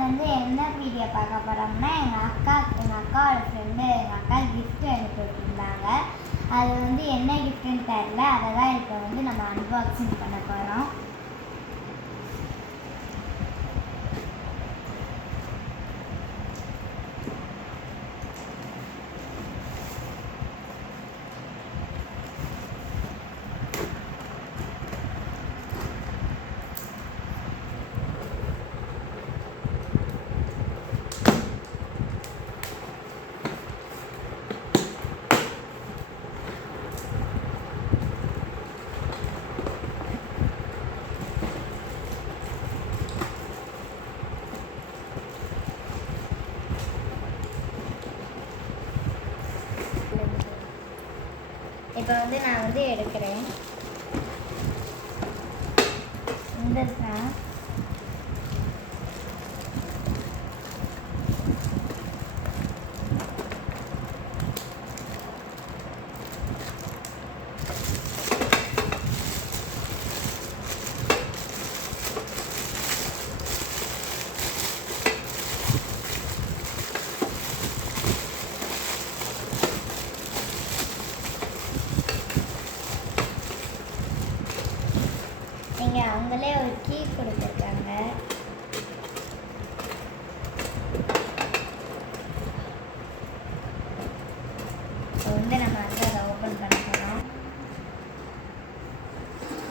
வந்து என்ன வீடியோ பார்க்க போகிறோம்னா எங்கள் அக்காவோட ஃப்ரெண்டு எங்கள் அக்கா கிஃப்ட் அனுப்பி விட்டுருந்தாங்க. அது வந்து என்ன கிஃப்ட்டுன்னு தெரியல. அதை தான் இப்போ வந்து நம்ம அன்பாக்சிங் பண்ண போகிறோம். இப்போ வந்து நான் வந்து எடுக்கிறேன். இந்த இங்கே அவங்களே ஒரு கீ கொடுத்துருக்காங்க. இப்போ வந்து நம்ம வந்து அதை ஓப்பன் பண்ண போகிறோம்.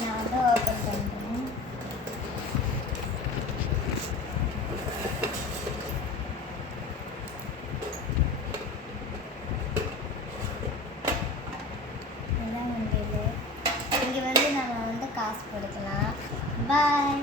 நான் வந்து ஓப்பன் பண்ணுறேன். இதுதான் வந்து இங்கே வந்து நம்ம வந்து காசு கொடுக்கலாம். பாய்.